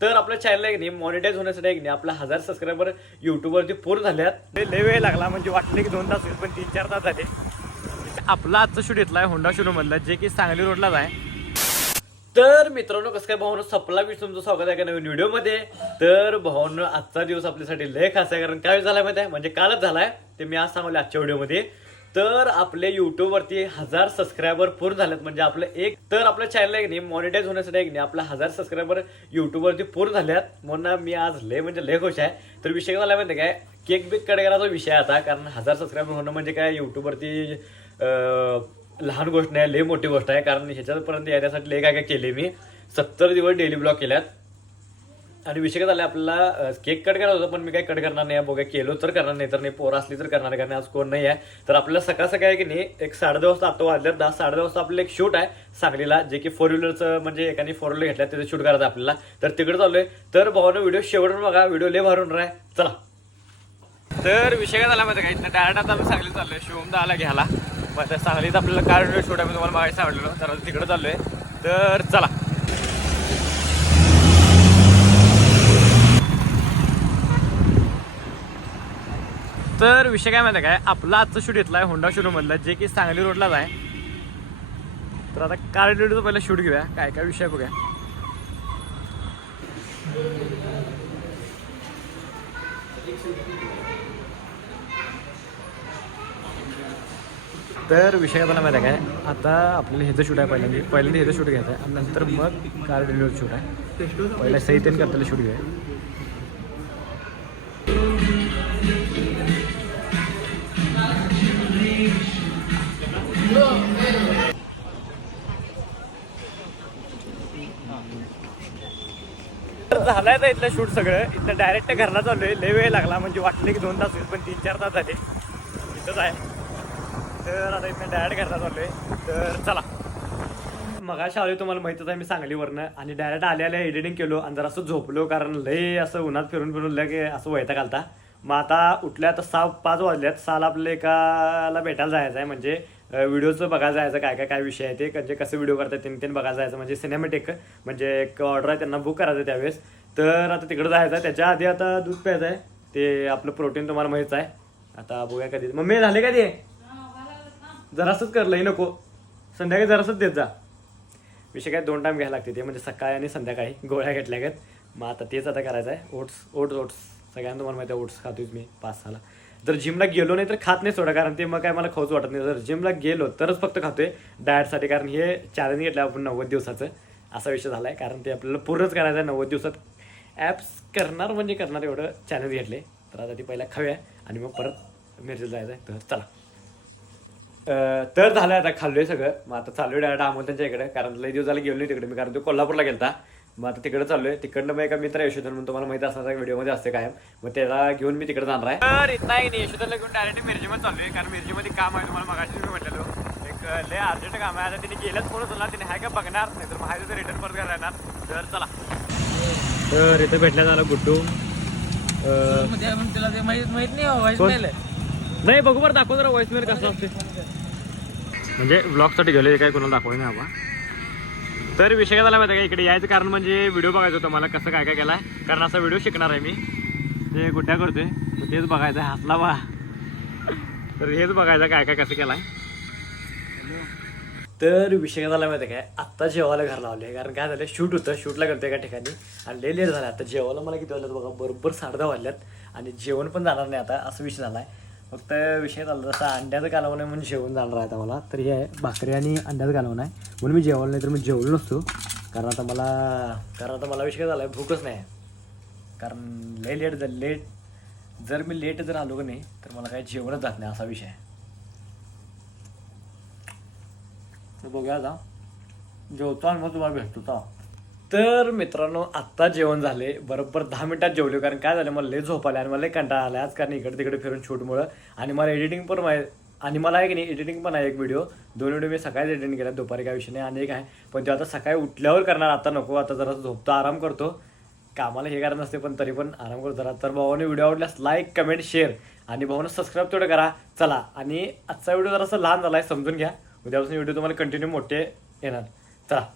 तर आपल्या चॅनल एक नाही मॉनिटाईज होण्यासाठी एक नाही आपला हजार सबस्क्रायबर युट्यूबवरती पूर्ण झाल्यात. लय लय वेळ लागला म्हणजे वाटले की दोन तास होईल पण तीन चार तास झाले. आपला आजचा शूट घेतला आहे होंडा शोरूम मधला जे की सांगली रोडलाच आहे. तर मित्रांनो कसं काय भावनो सपला मी तुमचं स्वागत आहे का नवीन व्हिडिओमध्ये तर भावनो आजचा दिवस आपल्यासाठी लय खास आहे कारण काय झालाय माहिती आहे? म्हणजे कालच झालाय ते मी आज सांगले आजच्या व्हिडिओमध्ये तर आपले युट्यूबवरती हजार सबस्क्रायबर पूर्ण झालेत. म्हणजे आपलं एक तर आपल्या चॅनल एक नाही मॉनिटाईज होण्यासाठी एक नाही आपला हजार सबस्क्रायबर युट्यूबवरती पूर्ण झाल्यात म्हणून मी आज लय म्हणजे लय खुश आहे. तर विषय झाला माहिती आहे काय? केक बेक कट विषय आता कारण हजार सबस्क्रायबर होणं म्हणजे काय? युट्यूबवरती लहान गोष्ट नाही लय मोठी गोष्ट आहे. कारण ह्याच्यापर्यंत येण्यासाठी लय काय काय केले मी. सत्तर दिवस डेली ब्लॉग केल्यात. आणि विषय काय झाला आपल्याला केक कट करायचा होता पण मी काही कट करणार नाही बघा केलो तर करणार नाही तर नाही पोर असली तर करणार नाही आज कोण नाही आहे तर आपल्याला सकाळ सकाळ आहे की नाही एक साडे दहा वाजता आता वाजल्यात दहा साडे दहा वाजता आपलं एक शूट आहे सांगलीला जे की फोर व्हीलरचं म्हणजे एकाने फोर व्हीलर घेतल्या त्याचं शूट करायचं आपल्याला. तर तिकडे आहे तर भावानं व्हिडिओ शेवटून बघा व्हिडिओ लय भरून राह चला. तर विषय काय झाला माहिती का? इथं डायरेक्ट आता आम्ही सांगलीत चाललोय शिवम दहाला घ्यायला. मग त्या सांगलीत आपल्याला कार व्हिडिओ शूट आहे मी तुम्हाला मागायचं आवडलेलं तर तिकडे चाललोय. तर चला. तर विषय काय माहिती आहे काय? आपला आजचा शूट घेतला आहे होंडा शोरूम मधला जे की सांगली रोडलाच आहे. तर आता कार व्हिडिओचं पहिला शूट घेऊया. काय काय विषय बघूया. तर विषय काय माहिती आहे काय? आता आपल्याला ह्याचं शूट आहे पहिल्यांदा पहिल्यांदा ह्याचं शूट घ्यायचं आहे आणि नंतर मग कार डिलिव्हर शूट आहे. पहिला सही त्यांनी करताना शूट घेऊया. झालाय तर इथलं शूट सगळं. इथं डायरेक्ट घरला चाललोय. लय वेळ लागला. म्हणजे वाटलं की दोन तास होईल पण तीन चार तास झाले. इथंच आहे. तर आता इथं डायरेक्ट घरला चाललोय. तर चला. मगाशी आलोय तुम्हाला माहितच आहे मी सांगलीवरनं. आणि डायरेक्ट आल्याला एडिटिंग केलो आणि जरा असं झोपलो कारण लय असं उन्हात फिरून फिरून लय की असं वैता घालता मग आता उठल्या आता सहा पाच वाजल्यात. सहाला आपल्या एकाला भेटायला जायचं आहे म्हणजे व्हिडिओचं बघायला जायचं काय काय काय विषय आहे ते. म्हणजे कसं व्हिडिओ करतात त्यांनी त्यांनी बघायला जायचं. म्हणजे सिनेमॅटिक म्हणजे एक ऑर्डर आहे त्यांना बुक करायचं त्यावेळेस. तर आता तिकडं जायचं आहे. त्याच्या आधी आता दूध प्यायचं आहे. ते आपलं प्रोटीन तुम्हाला माहीत आहे. आता बघूया कधी. मग मी झाले का ते? जरासंच करलंही नको. संध्याकाळी जरासंच देत जा. विषय काय दोन टाईम घ्यायला लागते ते. म्हणजे सकाळी आणि संध्याकाळी गोळ्या घेतल्या गत मग आता तेच आता करायचं आहे. Oats oats oats. सगळ्यांना तुम्हाला माहिती आहे ओट्स खातोच मी पाच सहाला जर जिमला गेलो नाही तर खात नाही सोडा कारण ते मग काय मला खाऊच वाटत नाही. जर जिमला गेलो तरच फक्त खातोय डाएटसाठी कारण हे चॅलेंज घेतलं आपण नव्वद दिवसाचं असा विषय झाला आहे कारण ते आपल्याला पूर्णच करायचं आहे नव्वद दिवसात. ॲप्स करणार म्हणजे करणार एवढं चॅलेंज घेतले. तर आता ती पहिला खाऊया आणि मग परत मिरजेला जायचं आहे तर चला. तर झालं आता खाल्लोय सगळं. मग आता चालू आहे डायरेक्ट अमोल त्यांच्या इकडे कारण लई दिवस झाला गेलो नाही तिकडे. मी कारण तो कोल्हापूरला गेलता. मग आता तिकडे चाललोय. तिकडनं मग एका मित्र यशोधन म्हणून तुम्हाला माहिती असणार व्हिडिओमध्ये असते कायम. मग त्याला घेऊन मी तिकडे जाणार आहे. तर नाही यशोधनला घेऊन डायरेक्ट मिरजेमध्ये चाललोय. कारण मिरजेमध्ये काम आहे तुम्हाला मगाशी मी म्हटलेलो. लय अर्जंट काम आहे. आता तिने गेलंच फोन उचलणार तिने हाय का बघणार. नाही तर बाहेर रिटर्न परत करायला येणार. तर चला. तर इथं भेटल्या झालं गुड्डू. तुला ते माहीत माहीत नाही हो, व्हॉइस? मेल आहे. नाही बघू बरं दाखव जरा वॉइस मेल कसं असते म्हणजे ब्लॉगसाठी गेले काय कोणाला दाखवलं नाही आपण तर विषय काय झाला माहिती आहे का? इकडे यायचं कारण म्हणजे व्हिडिओ बघायचं होतं मला कसं काय काय केलाय. कारण असा व्हिडिओ शिकणार आहे मी. ते गुड्ड्या करतोय. तेच बघायचं आहे हसला बा. तर हेच बघायचं काय काय कसं केलाय. तर विषय काय झाला माहिती आहे काय? आत्ता जेवायला घर लावले कारण काय झालं शूट होतं. शूटला करतो एका ठिकाणी. आणि लय लेट झालं आता जेवायला मला किती वाजल्यात बघा? बरोबर साडेदहा वाजल्यात आणि जेवण पण जाणार नाही आता. असं विषय झाला आहे फक्त विषय झाला तसा अंड्याचं कालवण आहे म्हणून जेवण जाणार आहे आता मला. तर हे आहे भाकरी आणि अंड्याचं कालवण आहे. म्हणून मी जेवलं नाही तर मी जेवलो नसतो. कारण आता मला कारण आता मला विषय काय झाला आहे भूकच नाही. कारण लय लेट जर लेट जर मी लेट जर आलो का नाही तर मला काही जेवणच जात नाही. असा विषय आहे. तर बघूया आता. जेवतो आणि मग तुम्हाला भेटतो आता. तर मित्रांनो आत्ता जेवण झाले. बरोबर दहा मिनिटात जेवले कारण काय झालं मला लय झोप आले आणि मला लय कंटाळा आला. आज कारण इकडे तिकडे फिरून शूटमुळं. आणि मला एडिटिंग पण माहीत आणि मला आहे की नाही एडिटिंग पण आहे एक व्हिडिओ दोन व्हिडिओ मी सकाळीच एडिटिंग केला दुपारी काय विषय नाही आणि एक आहे. पण ते आता सकाळी उठल्यावर करणार आता नको आता जरा झोपतो आराम करतो. कामाला हे करत नसते पण तरी पण आराम करतो जरा. तर भावाने व्हिडिओ आवडल्यास लाईक कमेंट शेअर आणि भावानं सबस्क्राईब तेवढं करा. चला आणि आजचा व्हिडिओ जरासा लहान झाला आहे समजून घ्या. उद्यापासून व्हिडिओ तुम्हाला कंटिन्यू मोठे येणार. चला.